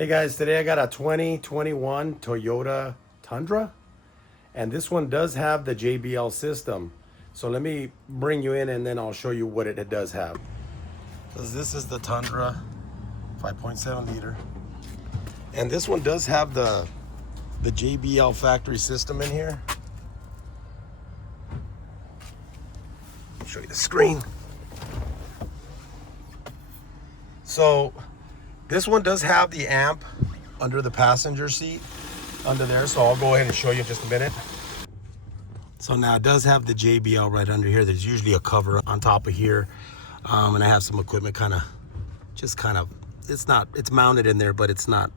Hey guys, today I got a 2021 Toyota Tundra, and this one does have the JBL system. So let me bring you in and then I'll show you what it does have. So this is the Tundra 5.7 liter. And this one does have the JBL factory system in here. I'll show you the screen. So this one does have the amp under the passenger seat under there, so I'll go ahead and show you in just a minute. So now it does have the JBL right under here. There's usually a cover on top of here, and I have some equipment it's mounted in there, but it's not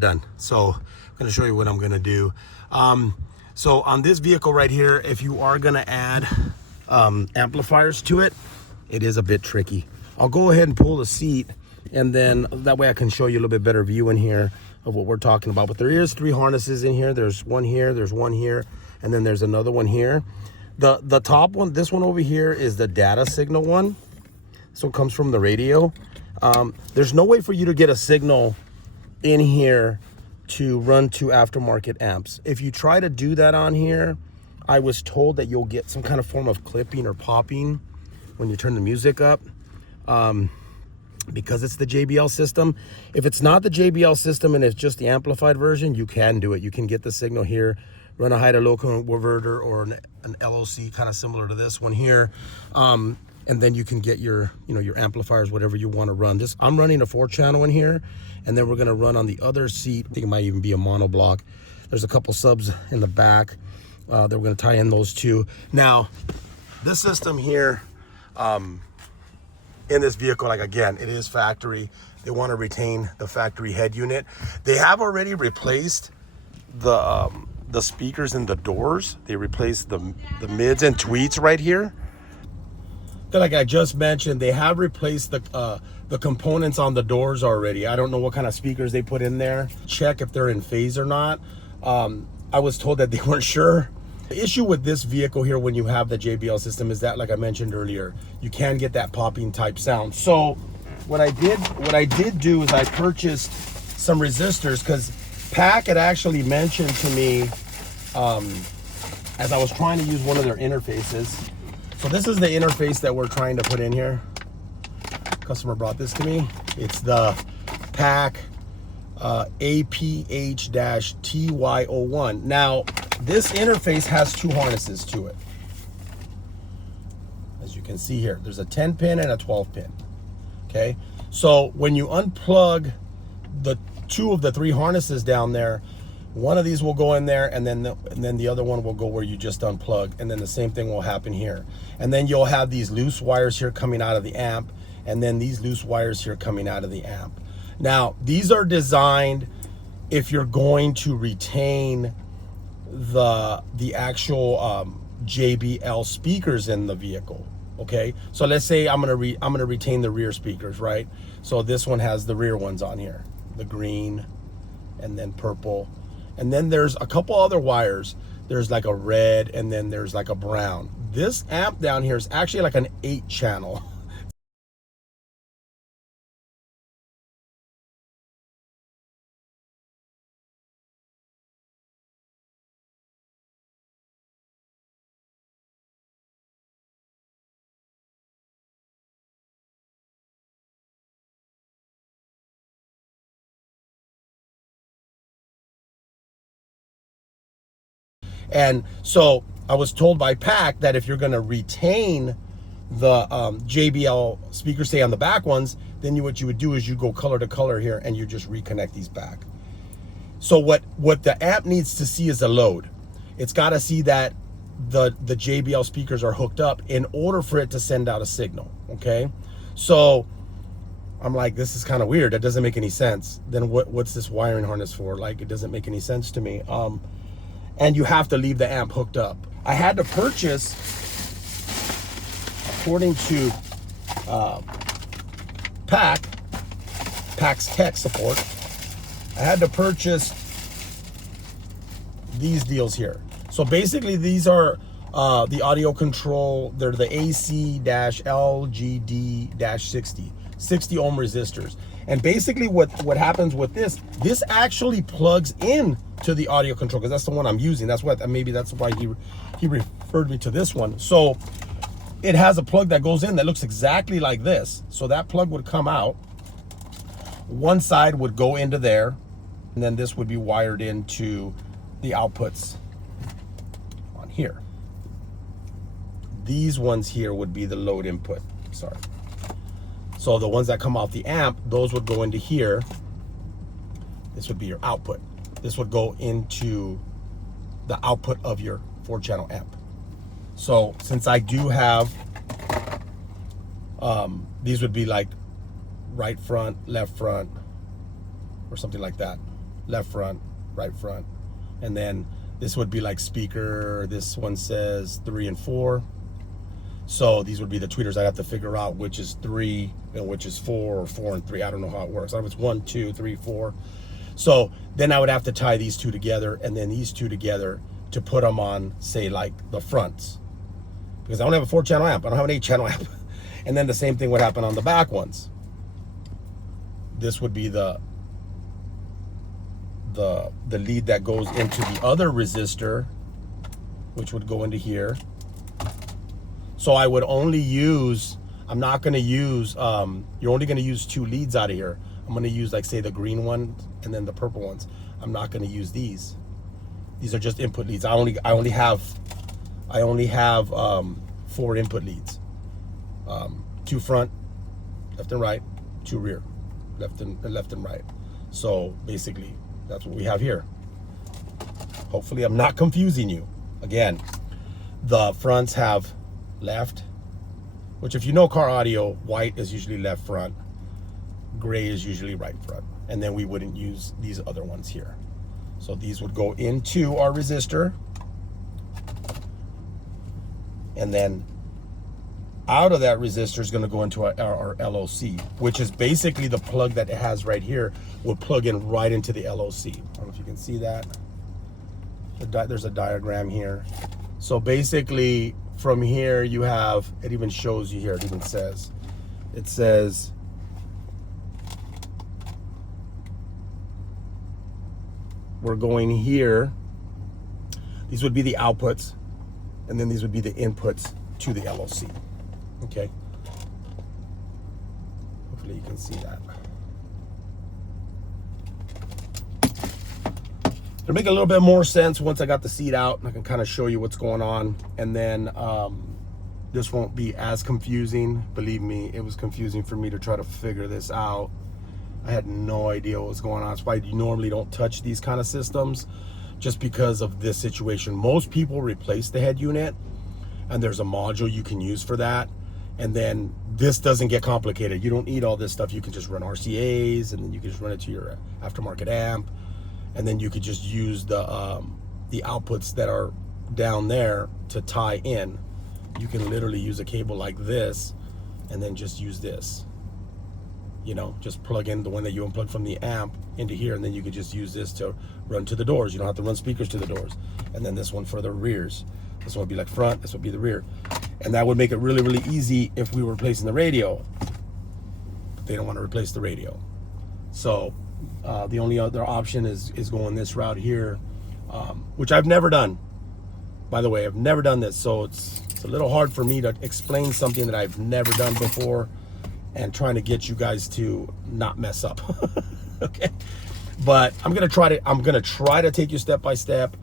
done. So I'm going to show you what I'm going to do. So on this vehicle right here, if you are going to add amplifiers to it, it is a bit tricky. I'll go ahead and pull the seat, and then that way I can show you a little bit better view in here of what we're talking about. But there is 3 harnesses in here. There's one here, there's one here, and then there's another one here. The top one, this one over here, is the data signal one. So it comes from the radio. There's no way for you to get a signal in here to run to aftermarket amps. If you try to do that on here, I was told that you'll get some kind of form of clipping or popping when you turn the music up. Because it's the JBL system. If it's not the JBL system and it's just the amplified version, you can do it. You can get the signal here, run a high to low converter or an LOC, kind of similar to this one here, and then you can get your your amplifiers, whatever you want to run. I'm running a 4-channel in here, and then we're going to run on the other seat. I think it might even be a monoblock. There's a couple subs in the back that we're going to tie in those two. Now this system here, in this vehicle, like again, it is factory. They want to retain the factory head unit. They have already replaced the speakers in the doors. They replaced the mids and tweets right here. Like I just mentioned, they have replaced the components on the doors already. I don't know what kind of speakers they put in there. Check if they're in phase or not. I was told that they weren't sure. The issue with this vehicle here, when you have the JBL system, is that, like I mentioned earlier, you can get that popping type sound. So what I did do is I purchased some resistors, because PAC had actually mentioned to me as I was trying to use one of their interfaces. So this is the interface that we're trying to put in here. Customer brought this to me. It's the PAC APH-TY01. Now, this interface has 2 harnesses to it. As you can see here, there's a 10-pin and a 12-pin. Okay, so when you unplug the 2 of the 3 harnesses down there, one of these will go in there, and then the other one will go where you just unplug, and then the same thing will happen here. And then you'll have these loose wires here coming out of the amp, and then these loose wires here coming out of the amp. Now, these are designed if you're going to retain the actual JBL speakers in the vehicle. Okay, so let's say I'm gonna retain the rear speakers, right? So this one has the rear ones on here, the green and then purple, and then there's a couple other wires. There's like a red, and then there's like a brown. This amp down here is actually like an 8-channel. And so I was told by PAC that if you're going to retain the JBL speakers, say on the back ones, then what you would do is you go color to color here, and you just reconnect these back. So what the amp needs to see is a load. It's got to see that the JBL speakers are hooked up in order for it to send out a signal. Okay, so I'm like, this is kind of weird. That doesn't make any sense. Then what's this wiring harness for? Like, it doesn't make any sense to me. And you have to leave the amp hooked up. I had to purchase, according to PAC's tech support, I had to purchase these deals here. So basically, these are the audio control. They're the AC-LGD-60 60 ohm resistors. And basically what happens with this actually plugs in to the audio control, because that's the one I'm using. That's what, maybe that's why he referred me to this one. So it has a plug that goes in that looks exactly like this. So that plug would come out. One side would go into there, and then this would be wired into the outputs on here. These ones here would be the load input, sorry. So the ones that come off the amp, those would go into here. This would be your output. This would go into the output of your 4-channel amp. So since I do have, these would be like right front, left front, or something like that. Left front, right front. And then this would be like speaker. This one says 3 and 4. So these would be the tweeters. I'd have to figure out which is 3 and which is 4, or 4 and 3. I don't know how it works. I don't know if it's 1, 2, 3, 4. So then I would have to tie these two together and then these two together to put them on, say, like the fronts. Because I don't have a 4-channel amp. I don't have an 8-channel amp. And then the same thing would happen on the back ones. This would be the lead that goes into the other resistor, which would go into here. So I would only use, I'm not going to use, you're only going to use 2 leads out of here. I'm going to use, like, say, the green one and then the purple ones. I'm not going to use these. These are just input leads. I only have 4 input leads. 2 front, left and right, 2 rear, left and right. So basically, that's what we have here. Hopefully I'm not confusing you. Again, the fronts have left, which, if you know car audio, white is usually left front, gray is usually right front, and then we wouldn't use these other ones here. So these would go into our resistor, and then out of that resistor is going to go into our LOC, which is basically the plug that it has right here will plug in right into the LOC. I don't know if you can see that. There's a diagram here. So basically from here you have, it even shows you here, it even says, we're going here. These would be the outputs, and then these would be the inputs to the LOC. Okay. Hopefully you can see that. It'll make a little bit more sense once I got the seat out and I can kind of show you what's going on. And then this won't be as confusing. Believe me, it was confusing for me to try to figure this out. I had no idea what was going on. That's why you normally don't touch these kind of systems, just because of this situation. Most people replace the head unit, and there's a module you can use for that. And then this doesn't get complicated. You don't need all this stuff. You can just run RCAs, and then you can just run it to your aftermarket amp, and then you could just use the outputs that are down there to tie in. You can literally use a cable like this, and then just use this. You know, just plug in the one that you unplug from the amp into here, and then you could just use this to run to the doors. You don't have to run speakers to the doors. And then this one for the rears. This one would be like front, this would be the rear. And that would make it really, really easy if we were replacing the radio. But they don't want to replace the radio. So the only other option is going this route here, which I've never done. By the way, I've never done this. So it's a little hard for me to explain something that I've never done before, and trying to get you guys to not mess up. Okay, but I'm gonna try to take you step by step.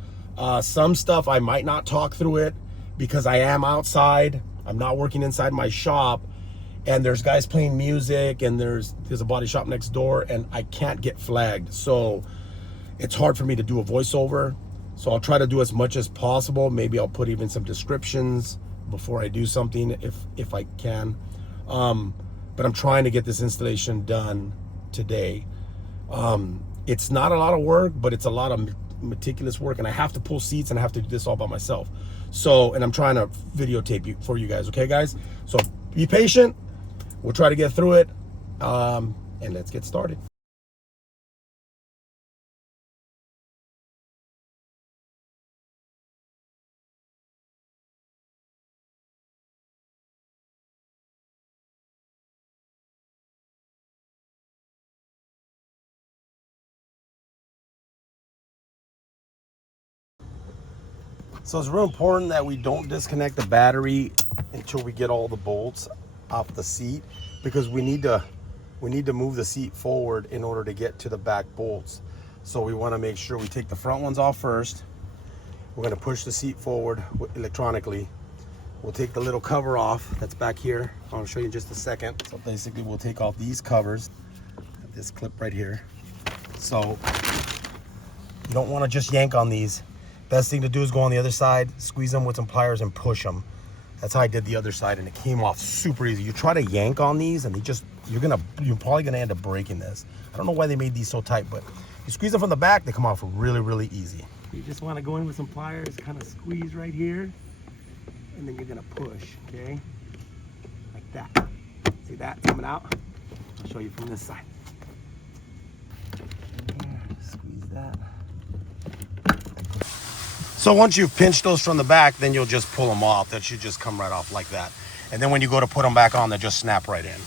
Some stuff I might not talk through it because I am outside. I'm not working inside my shop, and there's guys playing music, and there's a body shop next door, and I can't get flagged. So it's hard for me to do a voiceover. So I'll try to do as much as possible. Maybe I'll put even some descriptions before I do something if I can. But I'm trying to get this installation done today. It's not a lot of work, but it's a lot of meticulous work, and I have to pull seats, and I have to do this all by myself. So, and I'm trying to videotape you for you guys. Okay, guys? So be patient. We'll try to get through it, and let's get started. So it's real important that we don't disconnect the battery until we get all the bolts off the seat, because we need to move the seat forward in order to get to the back bolts. So we want to make sure we take the front ones off first. We're going to push the seat forward electronically. We'll take the little cover off that's back here. I'll show you in just a second. So basically we'll take off these covers, this clip right here. So you don't want to just yank on these. Best thing to do is go on the other side, squeeze them with some pliers and push them. That's how I did the other side, and it came off super easy. You try to yank on these and you're probably gonna end up breaking this. I don't know why they made these so tight, but you squeeze them from the back, they come off really, really easy. You just want to go in with some pliers, kind of squeeze right here, and then you're gonna push, okay? Like that. See that coming out? I'll show you from this side. Squeeze that. So once you've pinched those from the back, then you'll just pull them off. That should just come right off like that. And then when you go to put them back on, they just snap right in.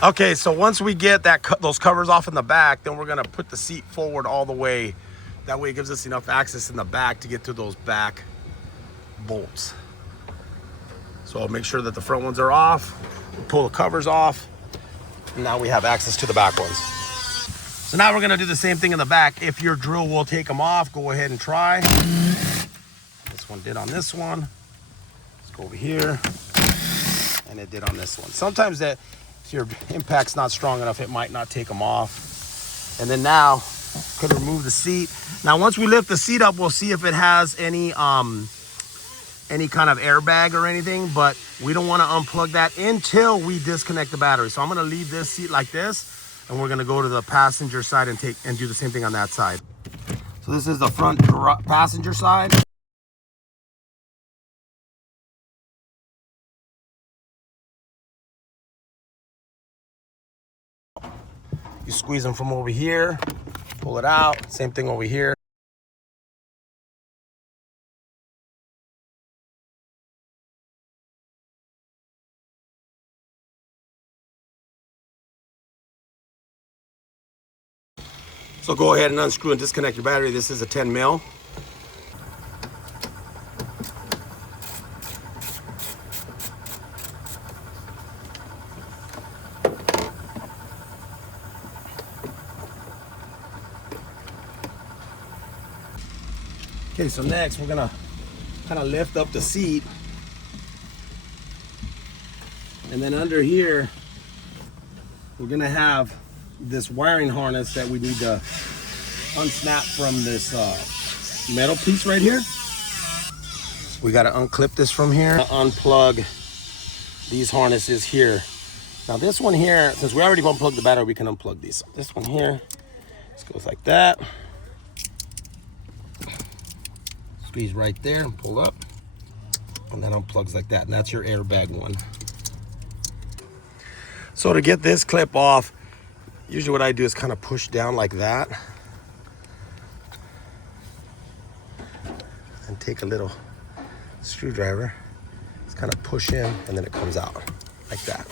Okay, so once we get those covers off in the back, then we're gonna put the seat forward all the way. That way it gives us enough access in the back to get to those back bolts. So I'll make sure that the front ones are off, pull the covers off, and now we have access to the back ones. So now we're gonna do the same thing in the back. If your drill will take them off, go ahead and try. This one did on this one. Let's go over here. And it did on this one. Sometimes if your impact's not strong enough, it might not take them off. And then now, could remove the seat. Now, once we lift the seat up, we'll see if it has any kind of airbag or anything, but we don't wanna unplug that until we disconnect the battery. So I'm gonna leave this seat like this, and we're gonna go to the passenger side and do the same thing on that side. So this is the front passenger side. You squeeze them from over here, pull it out, same thing over here. So go ahead and unscrew and disconnect your battery. This is a 10 mil. Okay, so next we're gonna kind of lift up the seat. And then under here, we're gonna have this wiring harness that we need to unsnap from this metal piece right here. We got to unclip this from here, unplug these harnesses here. Now this one here, since we already unplugged the battery, we can unplug these. This one here, this goes like that. Squeeze right there and pull up, and then unplugs like that, and that's your airbag one. So to get this clip off, usually what I do is kind of push down like that and take a little screwdriver, just kind of push in, and then it comes out like that.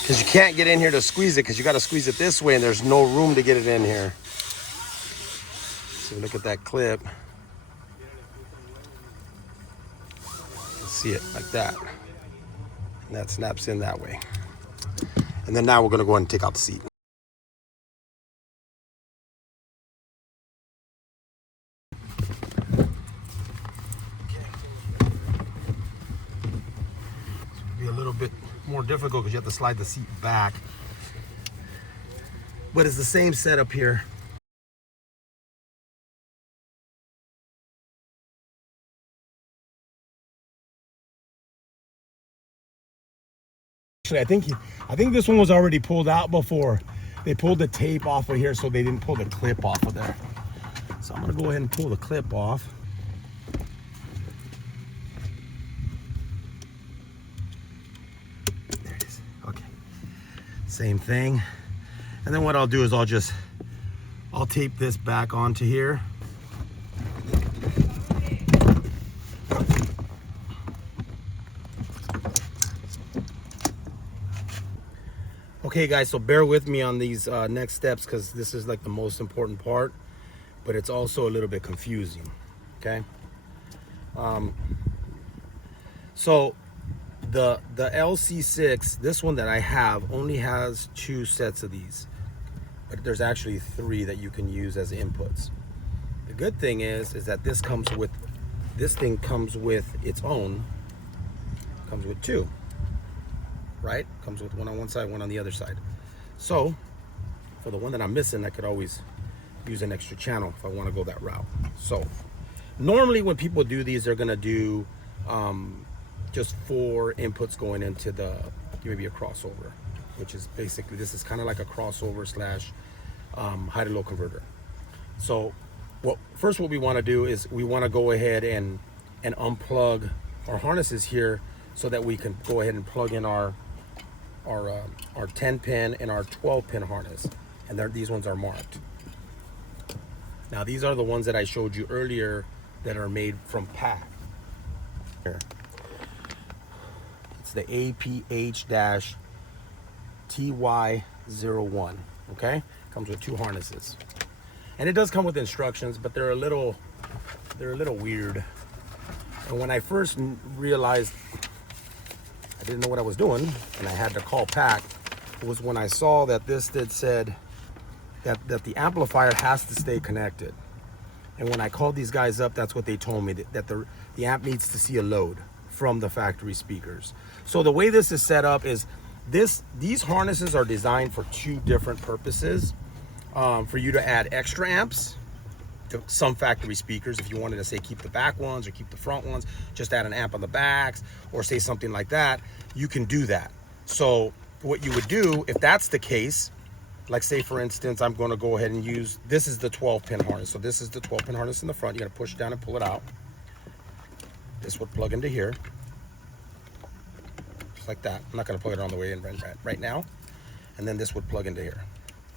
Because you can't get in here to squeeze it, because you got to squeeze it this way and there's no room to get it in here. So look at that clip. See it like that, and that snaps in that way. And then now we're going to go ahead and take out the seat. Be a little bit more difficult because you have to slide the seat back, but it's the same setup here. Actually, I think this one was already pulled out before. They pulled the tape off of here, so they didn't pull the clip off of there. So I'm gonna go ahead and pull the clip off. There it is. Okay. Same thing. And then what I'll do is I'll tape this back onto here. Okay guys, so bear with me on these next steps, because this is like the most important part, but it's also a little bit confusing. okay? So the LC6, this one that I have, only has 2 sets of these, but there's actually 3 that you can use as inputs. The good thing is that this thing comes with its own, comes with 2, right? Comes with one on one side, one on the other side. So for the one that I'm missing, I could always use an extra channel if I want to go that route. So normally when people do these, they're gonna do just 4 inputs going into the, maybe a crossover, which is basically, this is kind of like a crossover slash high to low converter. So what we want to do is we want to go ahead and unplug our harnesses here so that we can go ahead and plug in our 10 pin and our 12 pin harness, and these ones are marked. Now these are the ones that I showed you earlier that are made from pack. Here, it's the APH-TY01. Okay, comes with 2 harnesses, and it does come with instructions, but they're a little weird. And when I first realized I didn't know what I was doing, and I had to call pack, was when I saw that this said that the amplifier has to stay connected. And when I called these guys up, that's what they told me, that the amp needs to see a load from the factory speakers. So the way this is set up is these harnesses are designed for 2 different purposes. For you to add extra amps to some factory speakers. If you wanted to say keep the back ones or keep the front ones, just add an amp on the backs, or say something like that, you can do that. So what you would do if that's the case, like say for instance, I'm going to go ahead and use, this is the 12 pin harness. So this is the 12 pin harness in the front. You got to push down and pull it out. This would plug into here, just like that. I'm not going to plug it on the way in right now. And then this would plug into here,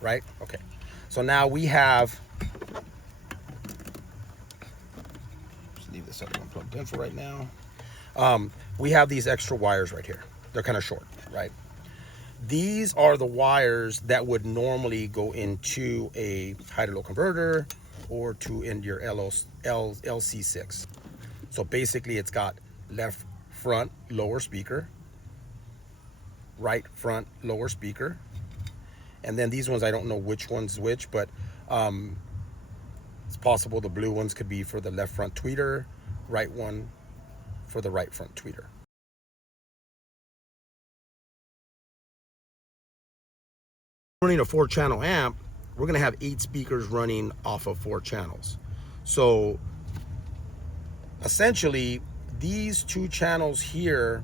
right? Okay. So now we have, just leave this other one plugged in for right now. We have these extra wires right here. They're kind of short, right? These are the wires that would normally go into a high to low converter or into your LC6. So basically it's got left front lower speaker, right front lower speaker, and then these ones, I don't know which one's which, but it's possible the blue ones could be for the left front tweeter, right one for the right front tweeter. Running a 4-channel amp, we're going to have 8 speakers running off of 4 channels. So essentially these 2 channels here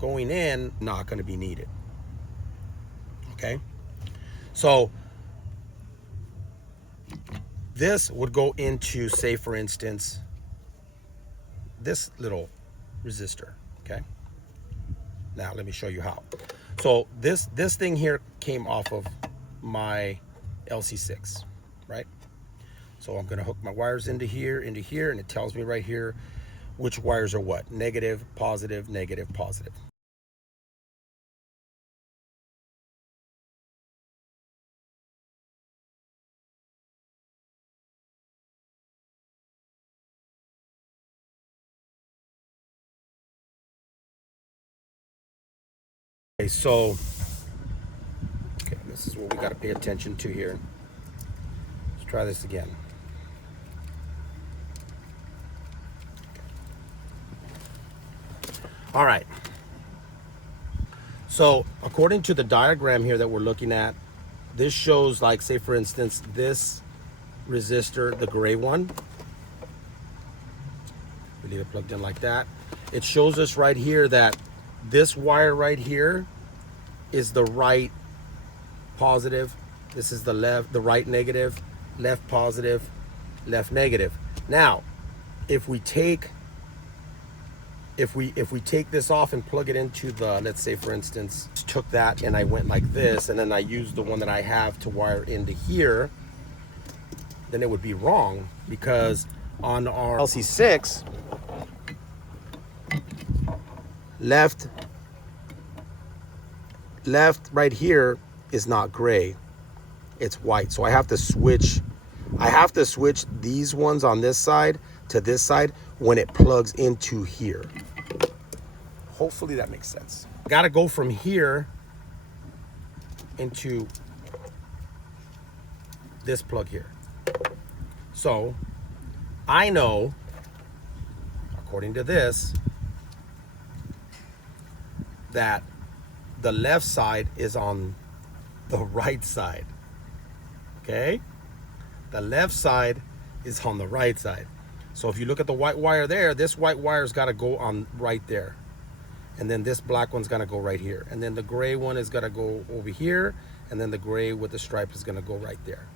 going in, not going to be needed. Okay, so this would go into, say for instance, this little resistor. Okay, now let me show you how. So this thing here came off of my LC6, right? So I'm going to hook my wires into here, and it tells me right here which wires are what: negative, positive, negative, positive. Okay, so this is what we got to pay attention to here. Let's try this again. All right. So according to the diagram here that we're looking at, this shows, like, say for instance, this resistor, the gray one, we leave it plugged in like that. It shows us right here that this wire right here is the right positive. This is the right negative, left positive, left negative. Now, if we take this off and plug it into the, let's say for instance, took that and I went like this, and then I used the one that I have to wire into here, then it would be wrong, because on our LC6, left right here is not gray, it's white. So I have to switch I have to switch these ones on this side to this side when it plugs into here. Hopefully that makes sense. Got to go from here into this plug here. So I know, according to this, that the left side is on the right side. Okay? The left side is on the right side. So if you look at the white wire there, this white wire's got to go on right there. And then this black one's going to go right here. And then the gray one is going to go over here. And then the gray with the stripe is going to go right there.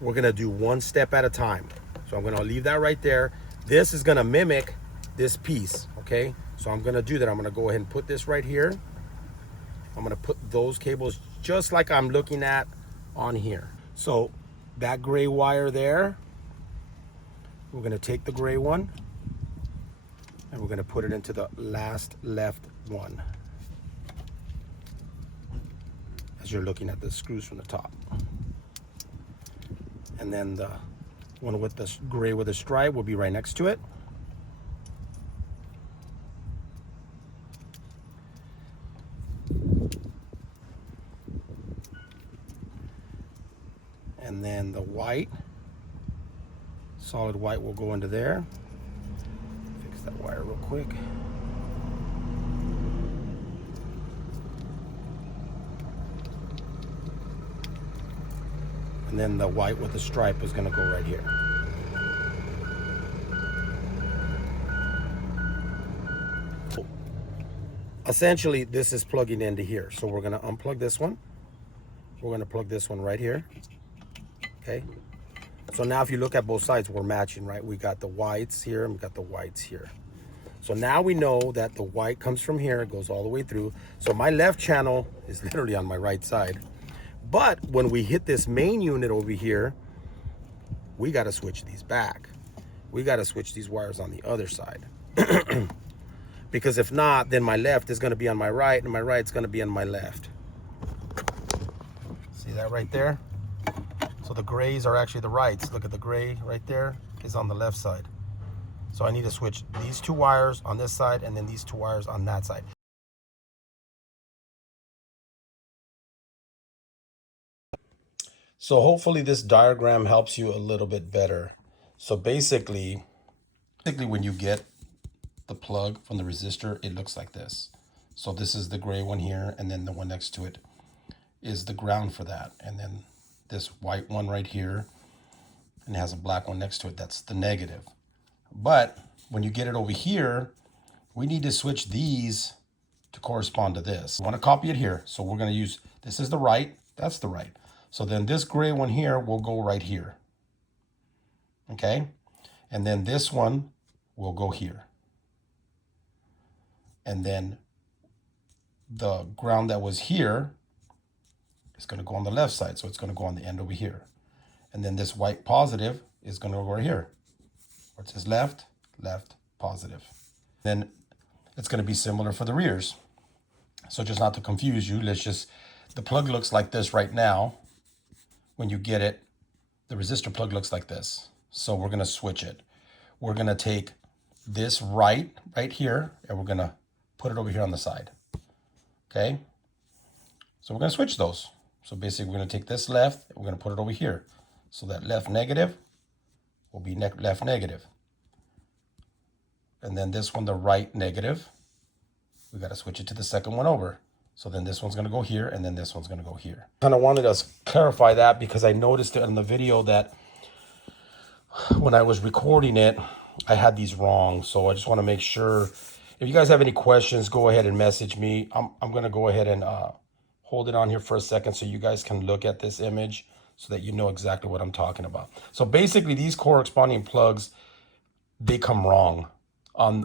We're going to do one step at a time. So I'm going to leave that right there. This is going to mimic this piece, okay? So I'm going to do that. I'm going to go ahead and put this right here. I'm going to put those cables just like I'm looking at on here. So that gray wire there, we're going to take the gray one and we're going to put it into the last left one as you're looking at the screws from the top. And then the one with the gray with the stripe will be right next to it. And then the white, solid white, will go into there. Fix that wire real quick. And then the white with the stripe is going to go right here. Essentially, this is plugging into here. So we're going to unplug this one. We're going to plug this one right here. Okay. So now if you look at both sides, we're matching, right? We got the whites here and we got the whites here. So now we know that the white comes from here, it goes all the way through. So my left channel is literally on my right side. But when we hit this main unit over here, we got to switch these back. We got to switch these wires on the other side. Because if not, then my left is going to be on my right and my right's going to be on my left. See that right there? So the grays are actually the rights. Look at the gray right there is on the left side. So I need to switch these two wires on this side and then these two wires on that side. So hopefully this diagram helps you a little bit better. So basically when you get the plug from the resistor, it looks like this. So this is the gray one here, and then the one next to it is the ground for that. And then this white one right here, and it has a black one next to it, that's the negative. But when you get it over here, we need to switch these to correspond to this. We want to copy it here. So we're going to use, this is the right, that's the right. So then this gray one here will go right here. Okay? And then this one will go here. And then the ground that was here is going to go on the left side. So it's going to go on the end over here. And then this white positive is going to go right here, where it says left, left, positive. Then it's going to be similar for the rears. So just not to confuse you, let's just, the plug looks like this right now. When you get it, the resistor plug looks like this. So we're going to switch it. We're going to take this right here, and we're going to put it over here on the side. Okay? So we're going to switch those. So basically we're going to take this left, and we're going to put it over here. So that left negative will be left negative. And then this one, the right negative, we got to switch it to the second one over. So then this one's going to go here, and then this one's going to go here. Kind of wanted to clarify that because I noticed it in the video that when I was recording it, I had these wrong. So I just want to make sure. If you guys have any questions, go ahead and message me. I'm going to go ahead and hold it on here for a second so you guys can look at this image so that you know exactly what I'm talking about. So basically these corresponding plugs, they come wrong on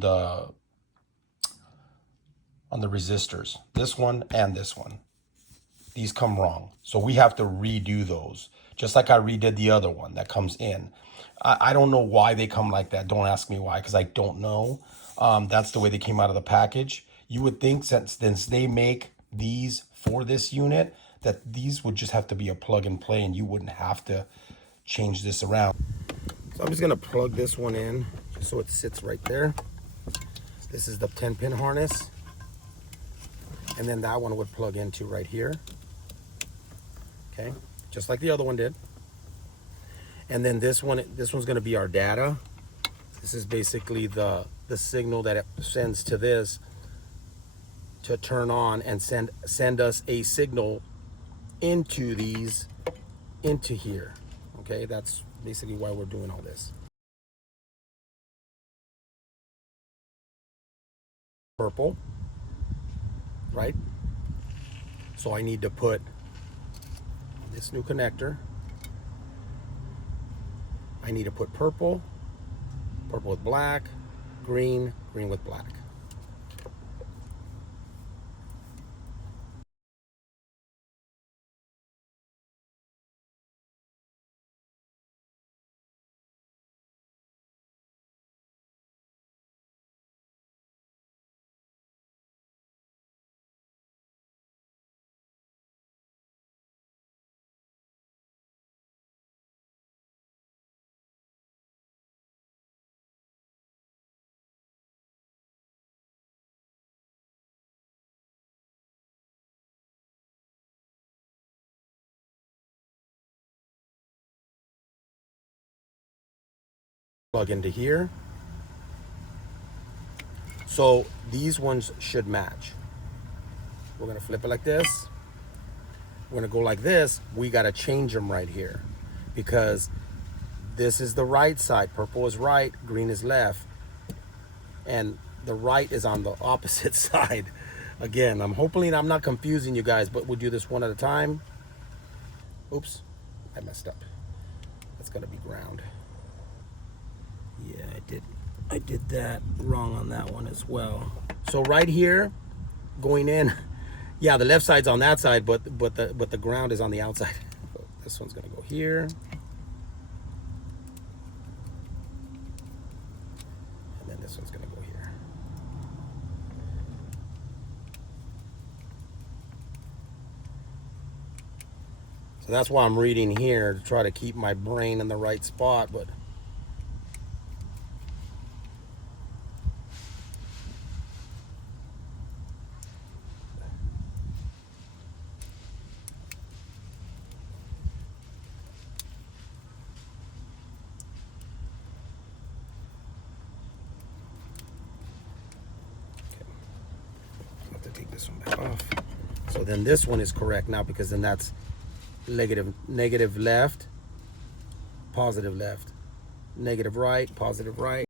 the resistors. This one and this one. These come wrong. So we have to redo those. Just like I redid the other one that comes in. I don't know why they come like that. Don't ask me why, because I don't know. That's the way they came out of the package. You would think since they make these for this unit, that these would just have to be a plug and play and you wouldn't have to change this around. So I'm just gonna plug this one in just so it sits right there. This is the 10-pin harness. And then that one would plug into right here. Okay, just like the other one did. And then this one's gonna be our data. This is basically the signal that it sends to this to turn on and send us a signal into here. Okay, that's basically why we're doing all this. Purple, right? So I need to put this new connector. I need to put purple with black, green with black. Plug into here. So these ones should match. We're gonna flip it like this. We're gonna go like this. We gotta change them right here because this is the right side. Purple is right, green is left. And the right is on the opposite side. Again, hopefully I'm not confusing you guys, but we'll do this one at a time. Oops, I messed up. That's gonna be ground. Yeah, I did that wrong on that one as well. So right here, going in, yeah, the left side's on that side, but the ground is on the outside. This one's gonna go here. And then this one's gonna go here. So that's why I'm reading here to try to keep my brain in the right spot, but take this one back off. So then this one is correct now because then that's negative left, positive left, negative right, positive right.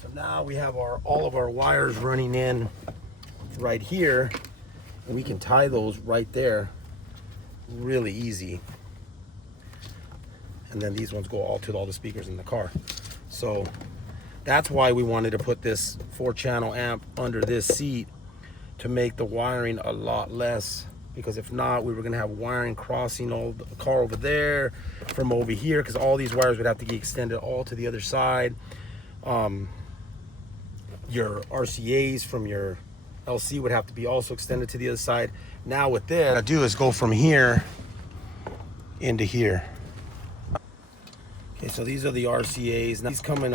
So now we have all of our wires running in right here, and we can tie those right there really easy. And then these ones go all to all the speakers in the car. So that's why we wanted to put this 4-channel amp under this seat to make the wiring a lot less, because if not, we were gonna have wiring crossing all the car over there from over here, because all these wires would have to get extended all to the other side. Your RCAs from your LC would have to be also extended to the other side. Now with this, what I do is go from here into here. Okay, so these are the RCAs. Now these come in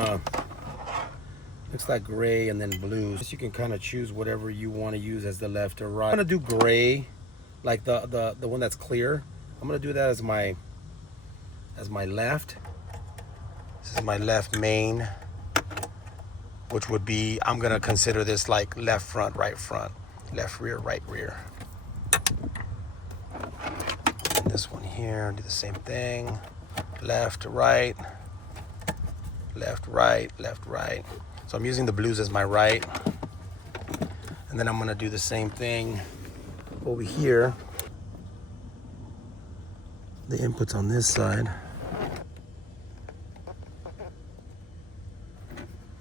looks like gray and then blue. So you can kind of choose whatever you want to use as the left or right. I'm gonna do gray, like the one that's clear. I'm gonna do that as my left. This is my left main, which would be, I'm gonna consider this like left front, left rear, right rear. And this one here, do the same thing. Left to right, left, right, left, right. So I'm using the blues as my right. And then I'm gonna do the same thing over here. The input's on this side.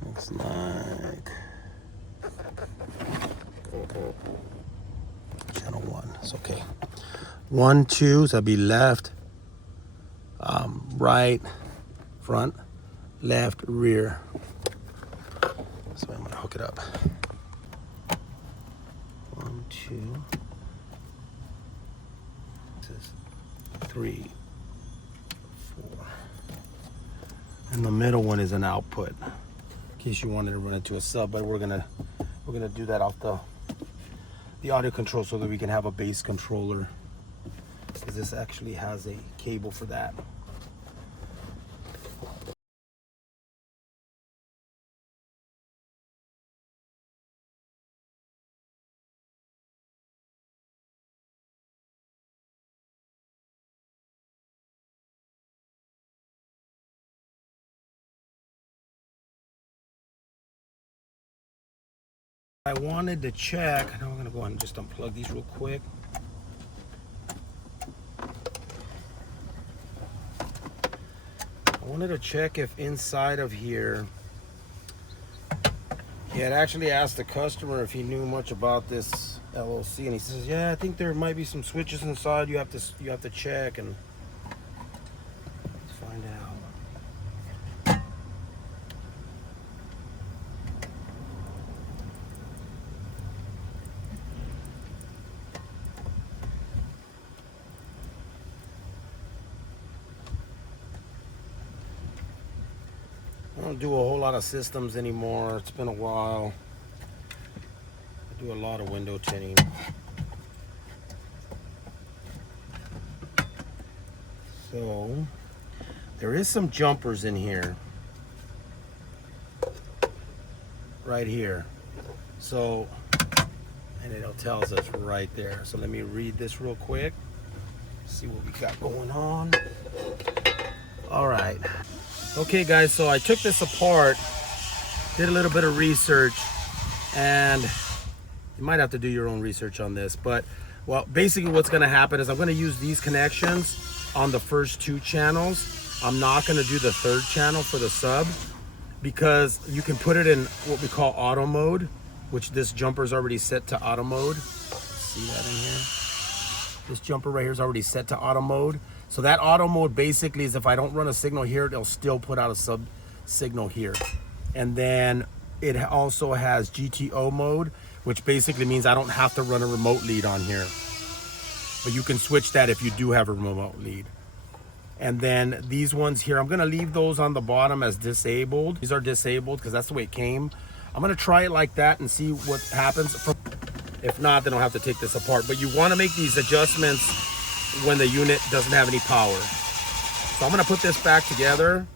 Looks like channel 1. It's okay. 1, 2, so that'd be left, right, front, left, rear. So I'm gonna hook it up. 1, 2. This is 3, 4. And the middle one is an output. In case you wanted to run it to a sub, but we're gonna do that off the audio control so that we can have a bass controller, because this actually has a cable for that. I wanted to check, now I'm gonna go ahead and just unplug these real quick. I wanted to check if inside of here, he had actually asked the customer if he knew much about this LOC, and he says, yeah, I think there might be some switches inside you have to check and find out. I don't do a whole lot of systems anymore. It's been a while. I do a lot of window tinting. So there is some jumpers in here. Right here. So, and it tells us right there. So let me read this real quick. See what we got going on. All right. Okay guys, so I took this apart, did a little bit of research, and you might have to do your own research on this, but well, basically what's gonna happen is I'm gonna use these connections on the first 2 channels. I'm not gonna do the 3rd channel for the sub, because you can put it in what we call auto mode, which this jumper is already set to auto mode. See that in here? This jumper right here is already set to auto mode. So that auto mode basically is if I don't run a signal here, it'll still put out a sub signal here. And then it also has GTO mode, which basically means I don't have to run a remote lead on here. But you can switch that if you do have a remote lead. And then these ones here, I'm gonna leave those on the bottom as disabled. These are disabled because that's the way it came. I'm gonna try it like that and see what happens. If not, then I'll have to take this apart. But you wanna make these adjustments when the unit doesn't have any power. So I'm gonna put this back together.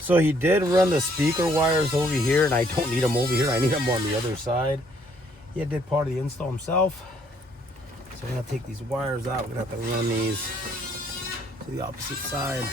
So he did run the speaker wires over here, and I don't need them over here. I need them on the other side. He did part of the install himself. So I'm gonna take these wires out. We're gonna have to run these to the opposite side.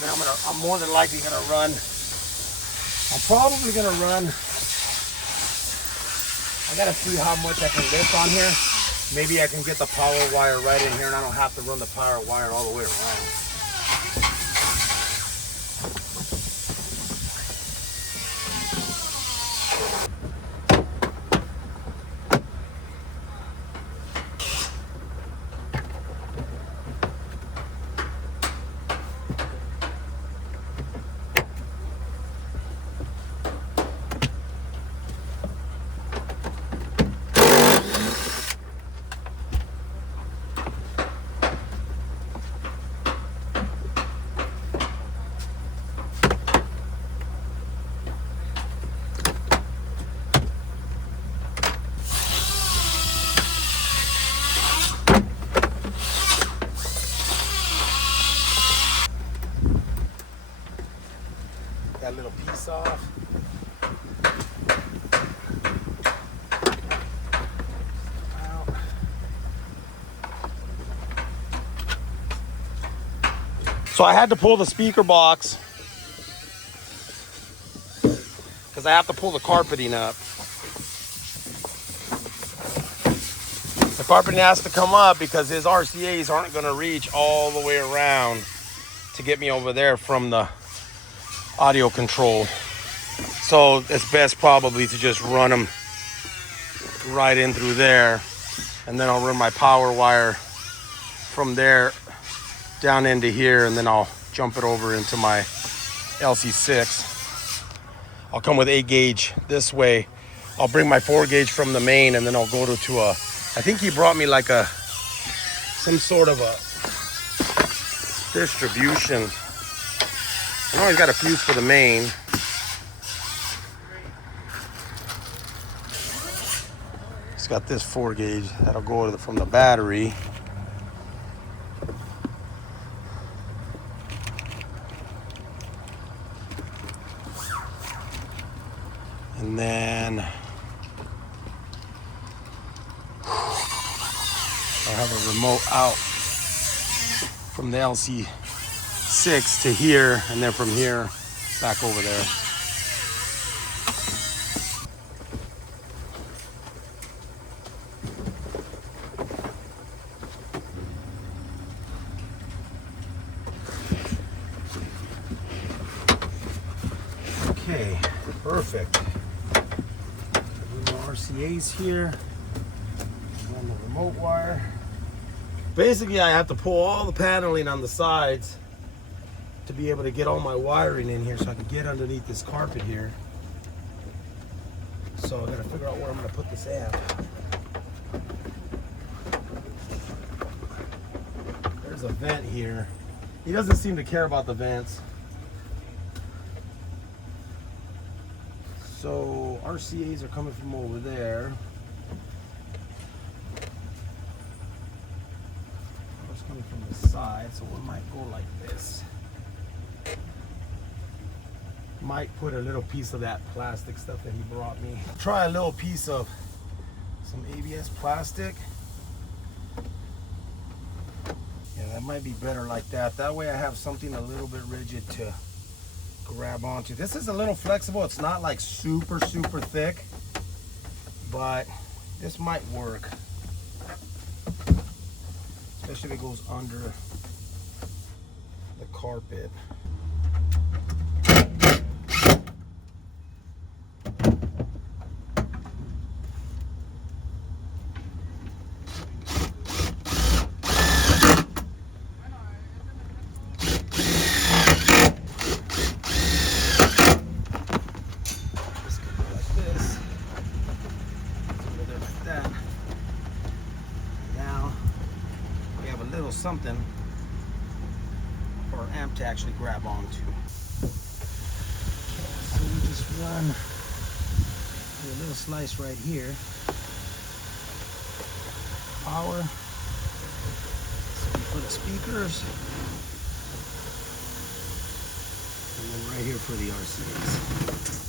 And then I'm more than likely gonna run. I'm probably gonna run. I gotta see how much I can lift on here. Maybe I can get the power wire right in here and I don't have to run the power wire all the way around. That little piece off. Out. So I had to pull the speaker box because I have to pull the carpeting up. The carpeting has to come up because his RCAs aren't going to reach all the way around to get me over there from the audio control. So it's best probably to just run them right in through there, and then I'll run my power wire from there down into here, and then I'll jump it over into my LC6. I'll come with 8 gauge this way. I'll bring my 4 gauge from the main, and then I'll go to a, I think he brought me like some sort of a distribution. I know he's got a fuse for the main. He's got this 4 gauge that'll go from the battery. And then I'll have a remote out from the LC6 to here, and then from here back over there. Okay, perfect. RCA's here on the remote wire. Basically, I have to pull all the paneling on the sides to be able to get all my wiring in here so I can get underneath this carpet here. So I gotta figure out where I'm gonna put this amp. There's a vent here. He doesn't seem to care about the vents. So RCA's are coming from over there. It's coming from the side, so we might go like this. Might put a little piece of that plastic stuff that he brought me. Try a little piece of some ABS plastic. Yeah, that might be better like that. That way I have something a little bit rigid to grab onto. This is a little flexible. It's not like super thick, but this might work, especially if it goes under the carpet. Something for our amp to actually grab onto. So we just run a little slice right here. Power. For the speakers. And then right here for the RCAs.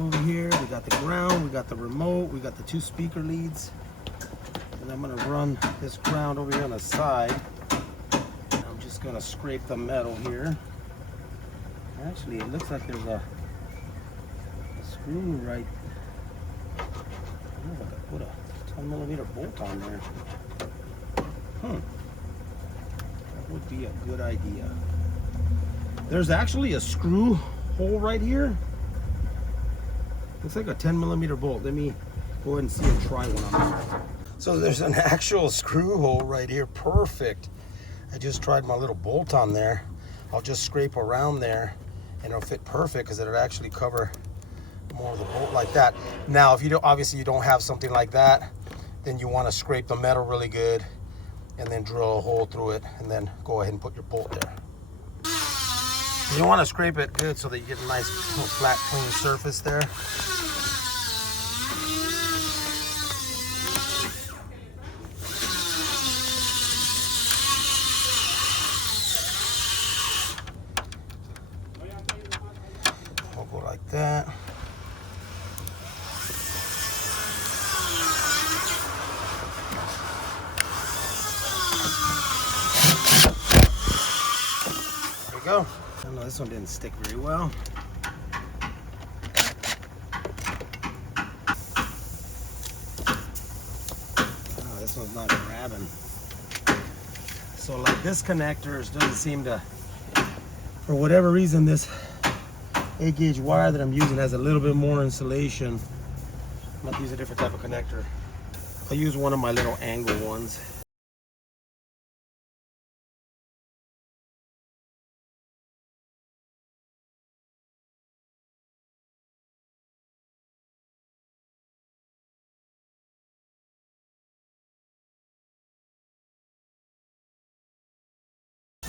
Over here, we got the ground, we got the remote, we got the 2 speaker leads. And I'm gonna run this ground over here on the side. I'm just gonna scrape the metal here. Actually, it looks like there's a screw right. I don't know if I could put a 10mm bolt on there. That would be a good idea. There's actually a screw hole right here. Looks like a 10mm bolt. Let me go ahead and see and try one on there. So there's an actual screw hole right here. Perfect. I just tried my little bolt on there. I'll just scrape around there and it'll fit perfect because it'll actually cover more of the bolt like that. Now, if you don't, obviously you don't have something like that, then you want to scrape the metal really good and then drill a hole through it and then go ahead and put your bolt there. You want to scrape it good so that you get a nice flat, clean surface there. We'll go like that. There we go. I know this one didn't stick very well. Oh, this one's not grabbing. So like this connector doesn't seem to, for whatever reason, this 8-gauge wire that I'm using has a little bit more insulation. I'm going to use a different type of connector. I'll use one of my little angle ones.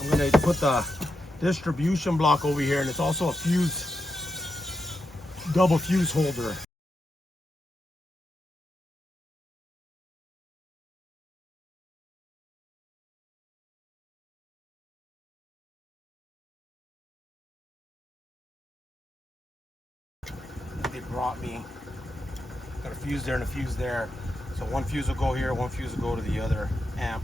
I'm going to put the distribution block over here, and it's also a double fuse holder. They brought me, got a fuse there and a fuse there. So one fuse will go here, one fuse will go to the other amp.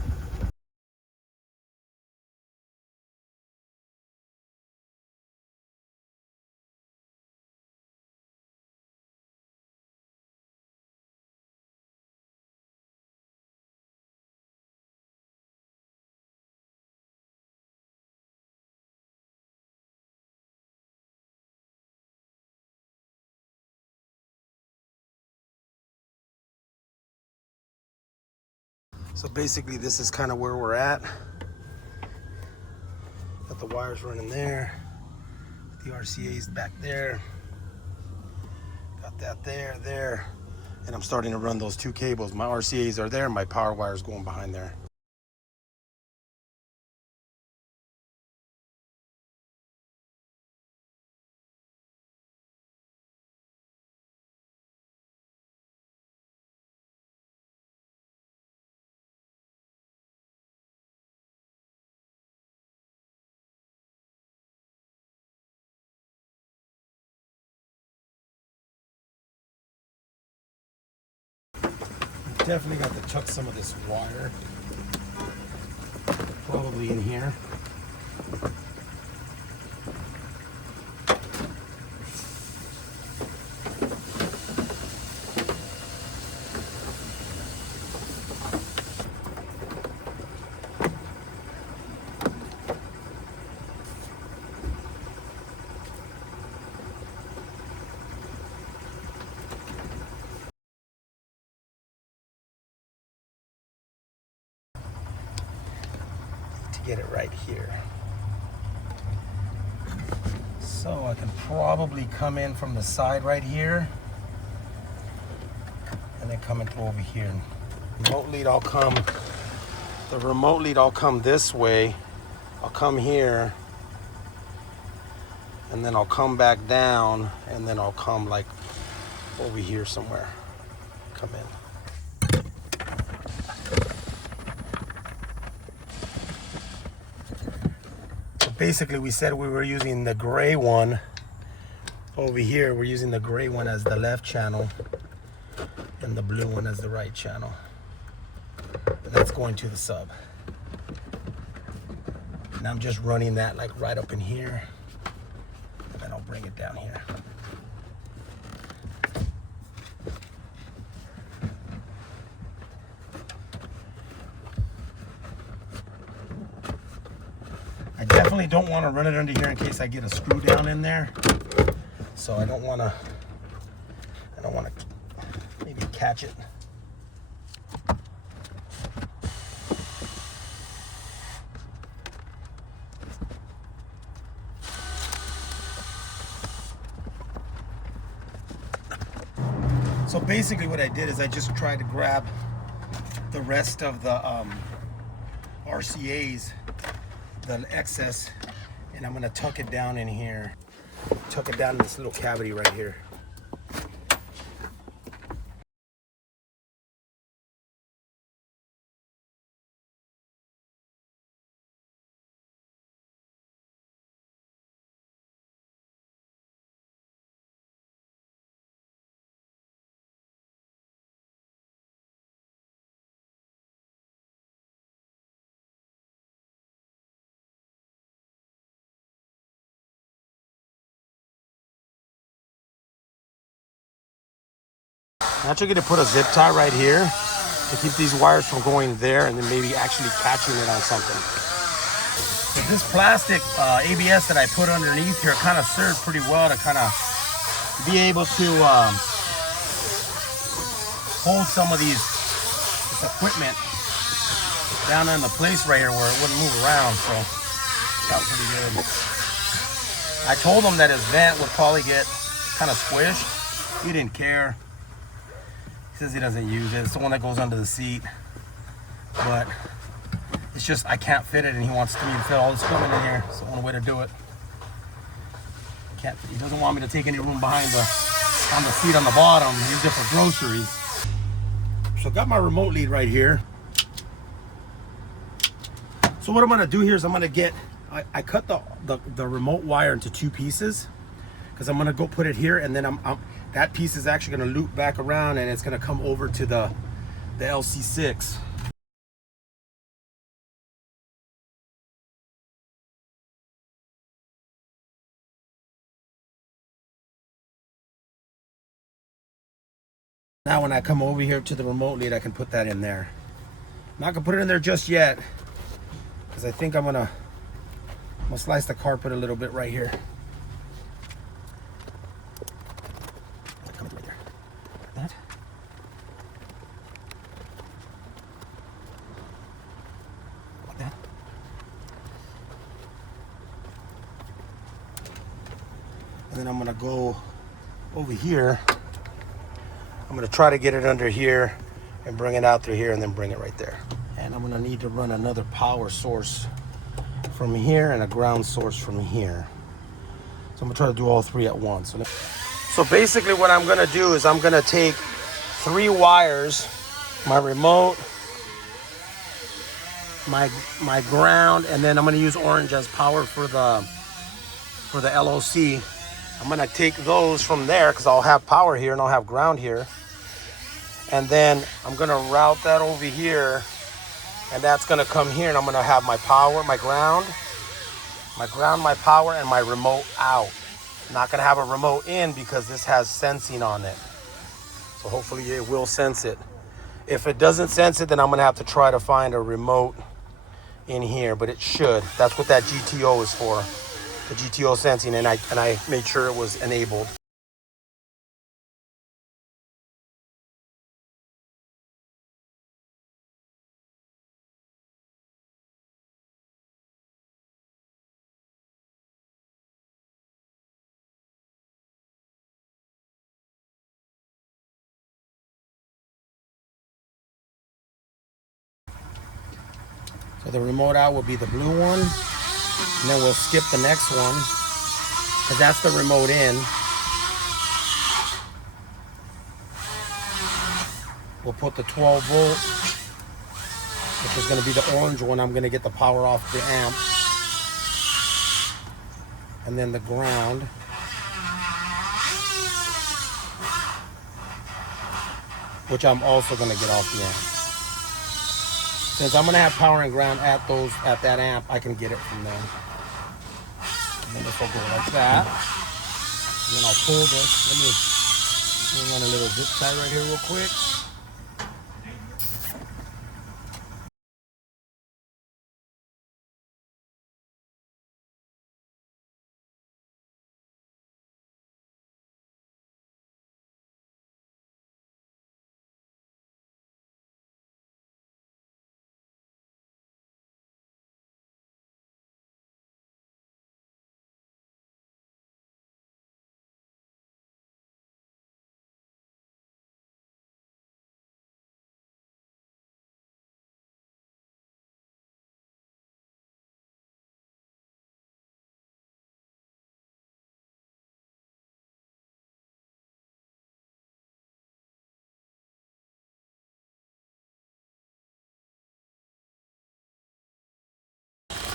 So basically this is kind of where we're at. Got the wires running there. The RCA's back there. Got that there. And I'm starting to run those 2 cables. My RCA's are there, my power wire's going behind there. Definitely got to chuck some of this wire, probably in here. get it right here. So I can probably come in from the side right here and then come in through over here. Remote lead, I'll come, the remote lead, I'll come this way. I'll come here and then I'll come back down and then I'll come like over here somewhere. Come in. Basically, we said we were using the gray one over here. We're using the gray one as the left channel and the blue one as the right channel. And that's going to the sub. And I'm just running that like right up in here. And then I'll bring it down here. I definitely don't want to run it under here in case I get a screw down in there. So I don't want to maybe catch it. So basically what I did is I just tried to grab the rest of the RCAs, the excess, and I'm gonna tuck it down in here. Tuck it down in this little cavity right here. I'm actually gonna put a zip tie right here to keep these wires from going there and then maybe actually catching it on something. So this plastic ABS that I put underneath here kind of served pretty well to kind of be able to hold some of this equipment down in the place right here where it wouldn't move around, so that was pretty good. I told him that his vent would probably get kind of squished. He didn't care. He says he doesn't use it. It's the one that goes under the seat. But it's just I can't fit it, and he wants me to fit all this equipment in here. So the only way to do it. He doesn't want me to take any room behind on the seat on the bottom. Use it for groceries. So I got my remote lead right here. So what I'm gonna do here is I'm gonna get, I cut the remote wire into two pieces because I'm gonna go put it here, and then that piece is actually gonna loop back around and it's gonna come over to the LC6. Now when I come over here to the remote lead, I can put that in there. I'm not gonna put it in there just yet because I think I'm gonna slice the carpet a little bit right here. Come right there. Like that. Like that. And then I'm gonna go over here. I'm gonna try to get it under here and bring it out through here and then bring it right there. And I'm gonna need to run another power source from here and a ground source from here. So I'm gonna try to do all three at once. So basically what I'm gonna do is I'm gonna take 3 wires, my remote, my ground, and then I'm gonna use orange as power for the LOC. I'm gonna take those from there because I'll have power here and I'll have ground here. And then I'm gonna route that over here, and that's gonna come here, and I'm gonna have my power, my ground, my power, and my remote out. I'm not gonna have a remote in because this has sensing on it. So hopefully it will sense it. If it doesn't sense it, then I'm gonna have to try to find a remote in here, but it should. That's what that GTO is for, the GTO sensing, and I made sure it was enabled. So the remote out will be the blue one, and then we'll skip the next one, because that's the remote in. We'll put the 12 volt, which is going to be the orange one. I'm going to get the power off the amp. And then the ground. Which I'm also going to get off the amp. Since I'm going to have power and ground at that amp, I can get it from there. And then this will go like that. And then I'll pull this. Let me run a little zip tie right here real quick.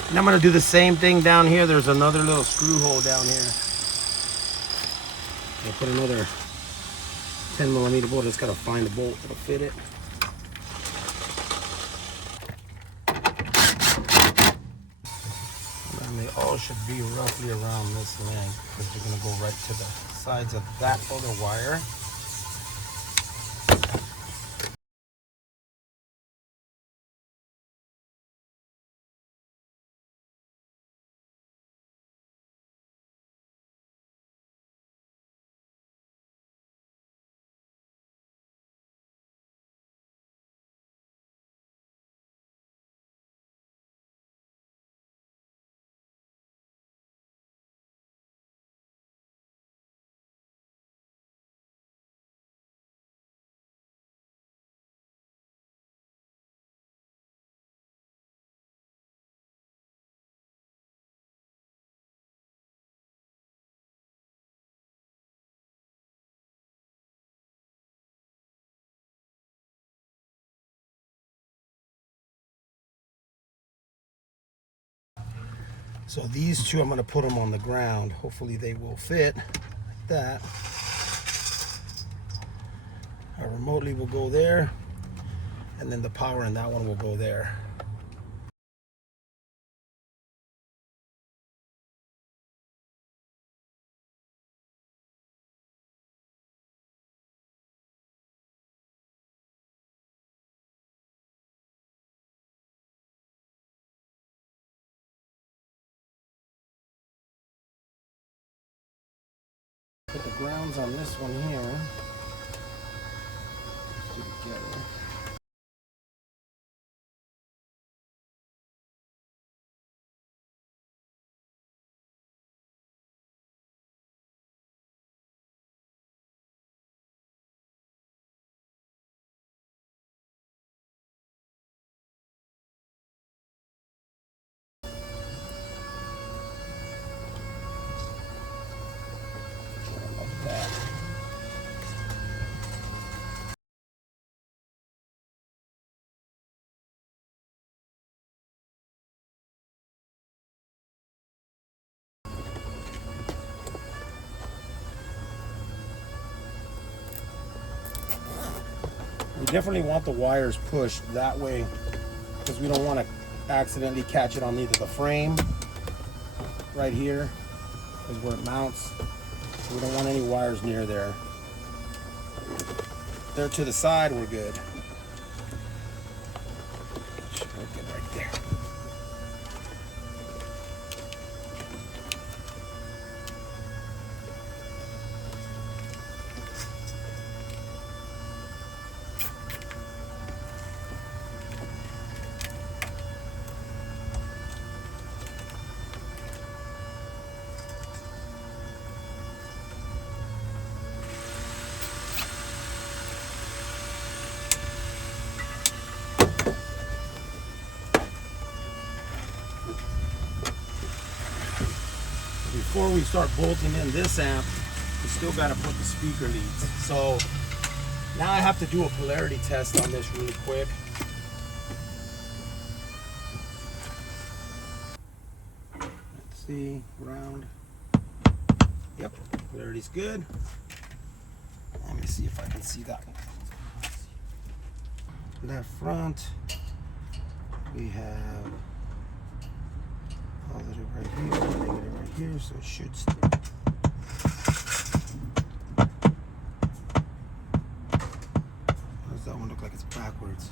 And I'm going to do the same thing down here. There's another little screw hole down here. I'll put another 10mm bolt. Just got to find a bolt that'll fit it. And they all should be roughly around this length, because they're going to go right to the sides of that other wire. So these two, I'm going to put them on the ground. Hopefully they will fit like that. Our remotely will go there, and then the power in that one will go there. Put the grounds on this one here. Let's do it together. We definitely want the wires pushed that way, because we don't want to accidentally catch it on either the frame right here is where it mounts. So we don't want any wires near there. They're to the side, we're good. We're good right there. before we start bolting in this amp, we still got to put the speaker leads. So now I have to do a polarity test on this really quick. Let's see, ground. Yep, polarity's good. Let me see if I can see that. Left front, we have positive right here, negative right here, so it should stay. Why does that one look like it's backwards?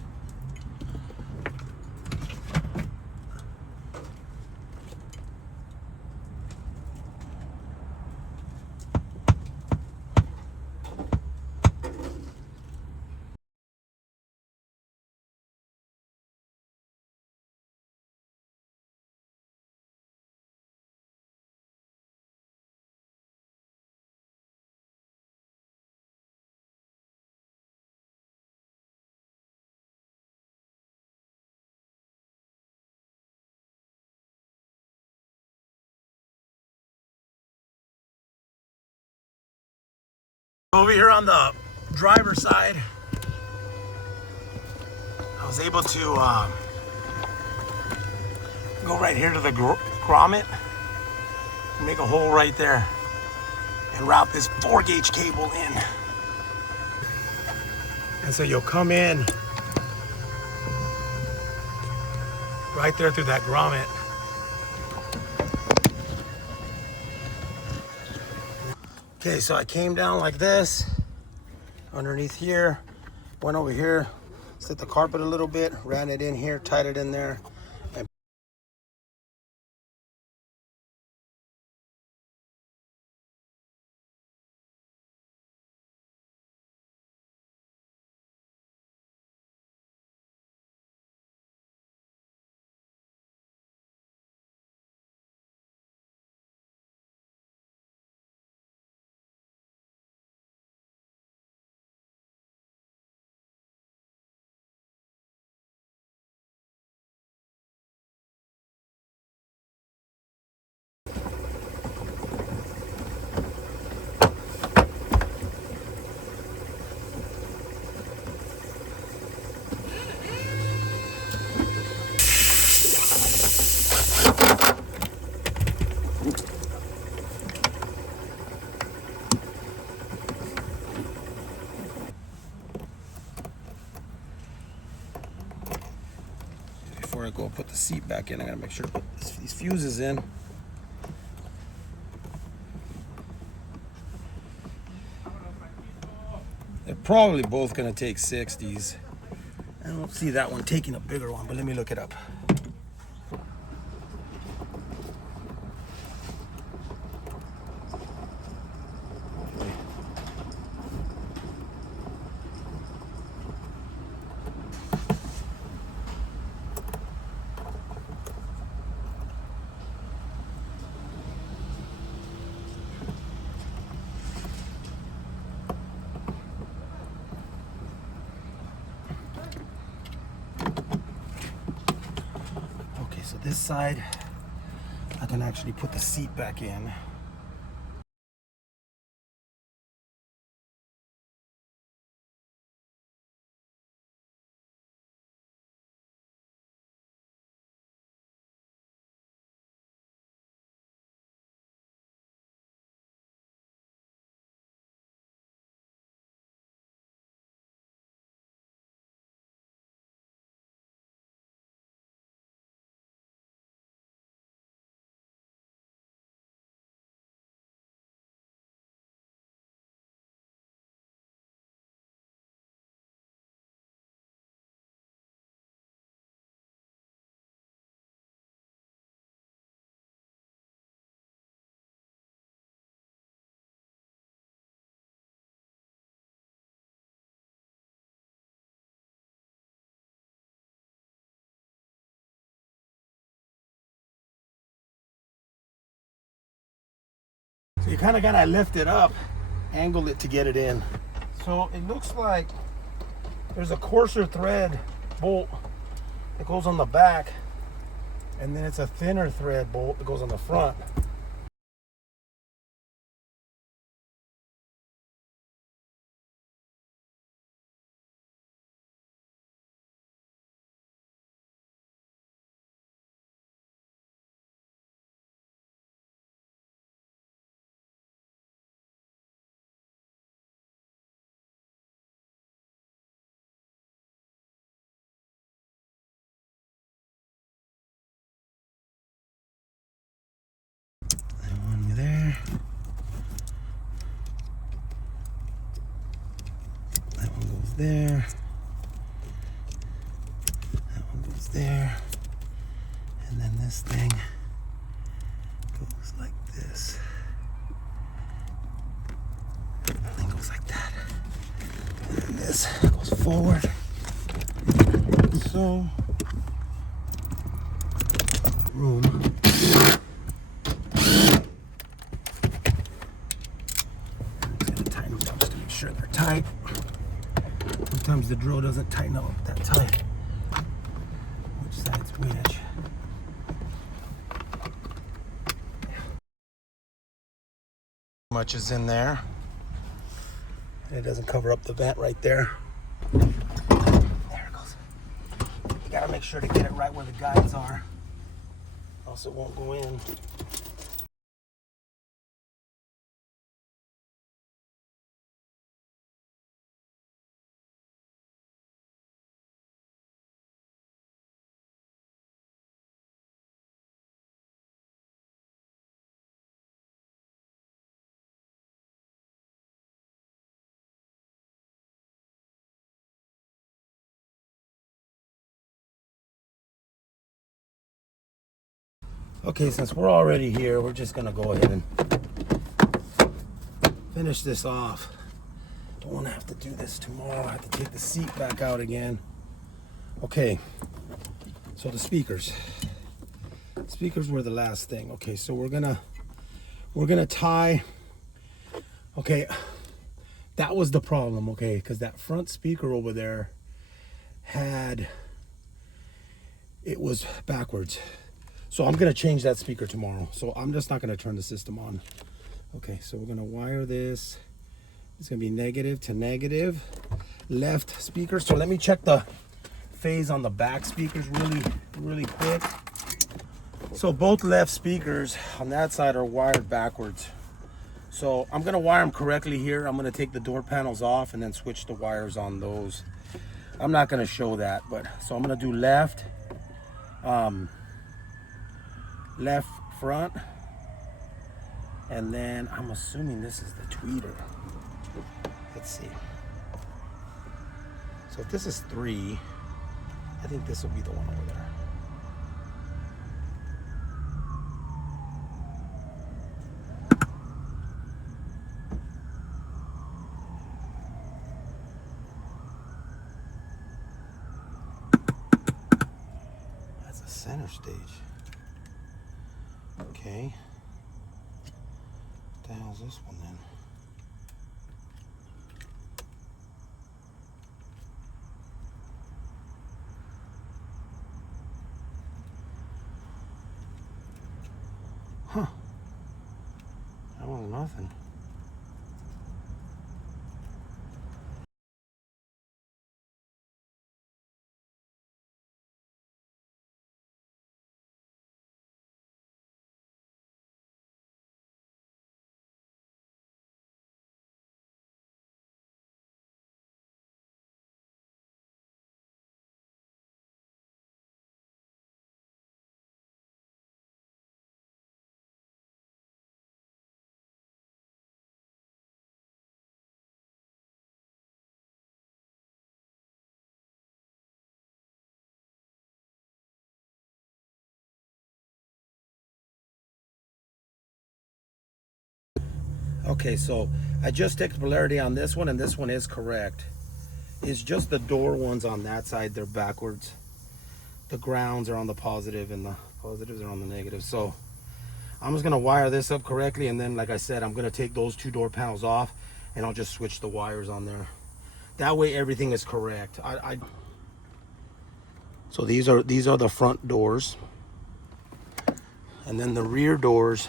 Over here on the driver's side, I was able to go right here to the grommet, make a hole right there, and route this 4-gauge cable in. And so you'll come in right there through that grommet. Okay, so I came down like this, underneath here, went over here, set the carpet a little bit, ran it in here, tied it in there. And before I go put the seat back in, I gotta make sure to put these fuses in. They're probably both gonna take 60s. I don't see that one taking a bigger one, but let me look it up. So this side, I can actually put the seat back in. So you kind of gotta lift it up, angle it to get it in. So it looks like there's a coarser thread bolt that goes on the back, and then it's a thinner thread bolt that goes on the front. there. That one goes there. And then this thing goes like this. And goes like that. And this goes forward. So, room. I'm just gonna tighten them up just to make sure they're tight. Sometimes the drill doesn't tighten up that tight. Which side's which? Much is in there. And it doesn't cover up the vent right there. There it goes. You gotta make sure to get it right where the guides are, else it won't go in. Okay, since we're already here, we're just gonna go ahead and finish this off. Don't want to have to do this tomorrow. I have to take the seat back out again. Okay, so the speakers. Speakers were the last thing. Okay, so we're gonna tie. Okay, that was the problem. Okay, because that front speaker over there it was backwards. So I'm gonna change that speaker tomorrow. So I'm just not gonna turn the system on. Okay, so we're gonna wire this. It's gonna be negative to negative. Left speaker. So let me check the phase on the back speakers really quick. So both left speakers on that side are wired backwards. So I'm gonna wire them correctly here. I'm gonna take the door panels off and then switch the wires on those. I'm not gonna show that, but so I'm gonna do left front, and then I'm assuming this is the tweeter. Let's see. So if this is 3, I think this will be the one over there. That's a center stage. Okay. What the hell's this one then? Huh. That one's nothing. Okay, so I just checked polarity on this one, and this one is correct. It's just the door ones on that side, they're backwards. The grounds are on the positive and the positives are on the negative. So I'm just gonna wire this up correctly, and then like I said, I'm gonna take those 2 door panels off and I'll just switch the wires on there. That way everything is correct. So these are the front doors, and then the rear doors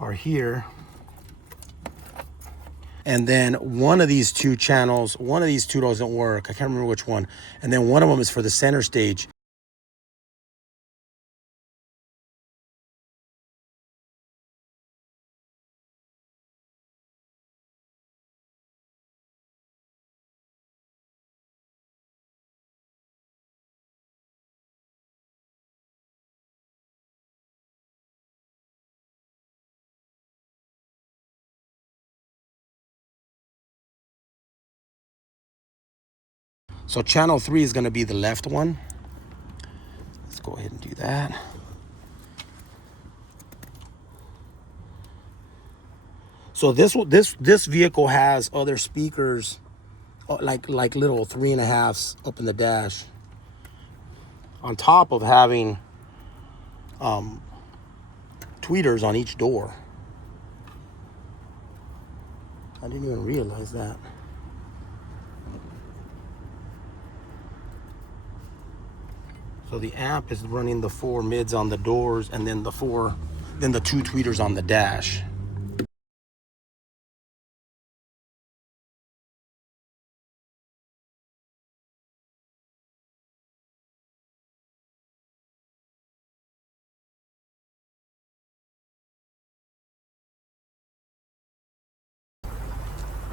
are here. And then one of these 2 channels, one of these 2 doesn't work. I can't remember which one. And then one of them is for the center stage. So channel 3 is going to be the left one. Let's go ahead and do that. So this vehicle has other speakers, like little 3.5s up in the dash, on top of having tweeters on each door. I didn't even realize that. So the amp is running the 4 mids on the doors, and then the 2 tweeters on the dash.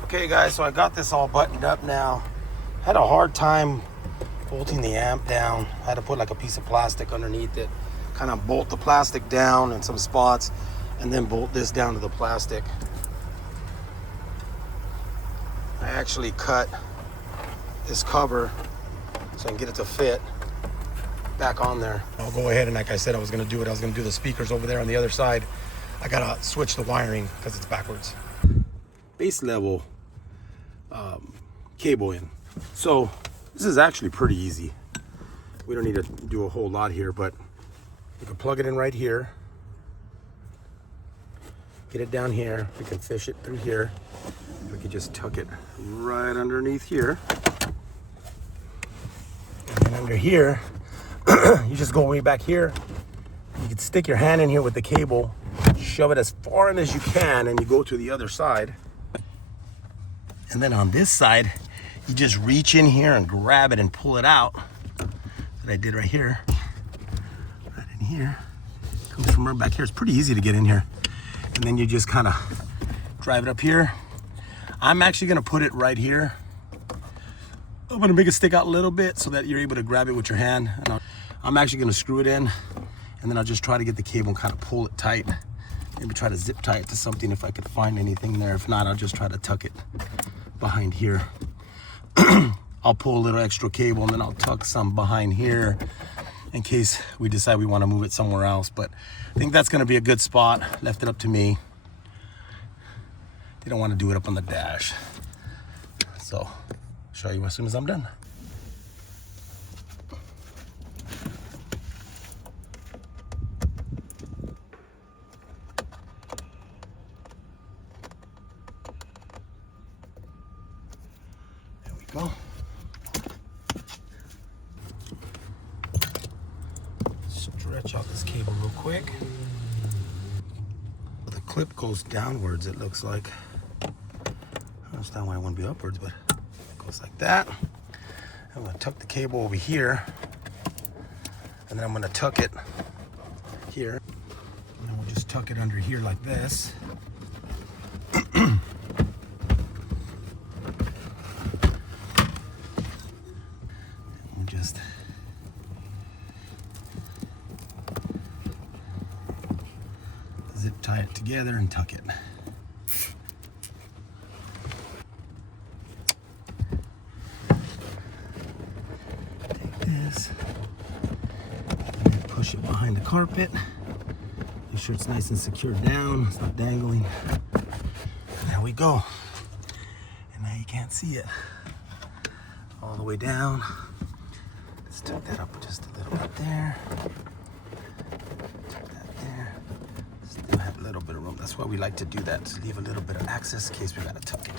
Okay guys, so I got this all buttoned up now. Had a hard time bolting the amp down. I had to put like a piece of plastic underneath it, kind of bolt the plastic down in some spots, and then bolt this down to the plastic. I actually cut this cover so I can get it to fit back on there. I'll go ahead and, like I said, I was gonna do the speakers over there on the other side. I gotta switch the wiring because it's backwards. Base level cable in. So this is actually pretty easy. We don't need to do a whole lot here, but we can plug it in right here, get it down here. We can fish it through here. We can just tuck it right underneath here. And then under here, you just go way back here. You can stick your hand in here with the cable, shove it as far in as you can, and you go to the other side. And then on this side, you just reach in here and grab it and pull it out. That I did right here. Right in here. Comes from right back here. It's pretty easy to get in here. And then you just kind of drive it up here. I'm actually gonna put it right here. I'm gonna make it stick out a little bit so that you're able to grab it with your hand. And I'm actually gonna screw it in, and then I'll just try to get the cable and kind of pull it tight. Maybe try to zip tie it to something if I could find anything there. If not, I'll just try to tuck it behind here. I'll pull a little extra cable, and then I'll tuck some behind here in case we decide we want to move it somewhere else. But I think that's going to be a good spot. Left it up to me. They don't want to do it up on the dash. So I'll show you as soon as I'm done. Go. Stretch out this cable real quick. The clip goes downwards, it looks like. I don't understand why it wouldn't be upwards, but it goes like that. I'm going to tuck the cable over here, and then I'm going to tuck it here. And then we'll just tuck it under here like this. Just zip tie it together and tuck it. Take this and push it behind the carpet. Make sure it's nice and secure down, it's not dangling. There we go. And now you can't see it. All the way down. Let's tuck that up just a little bit there. Tuck that there. Still have a little bit of room. That's why we like to do that, to leave a little bit of access in case we gotta tuck it.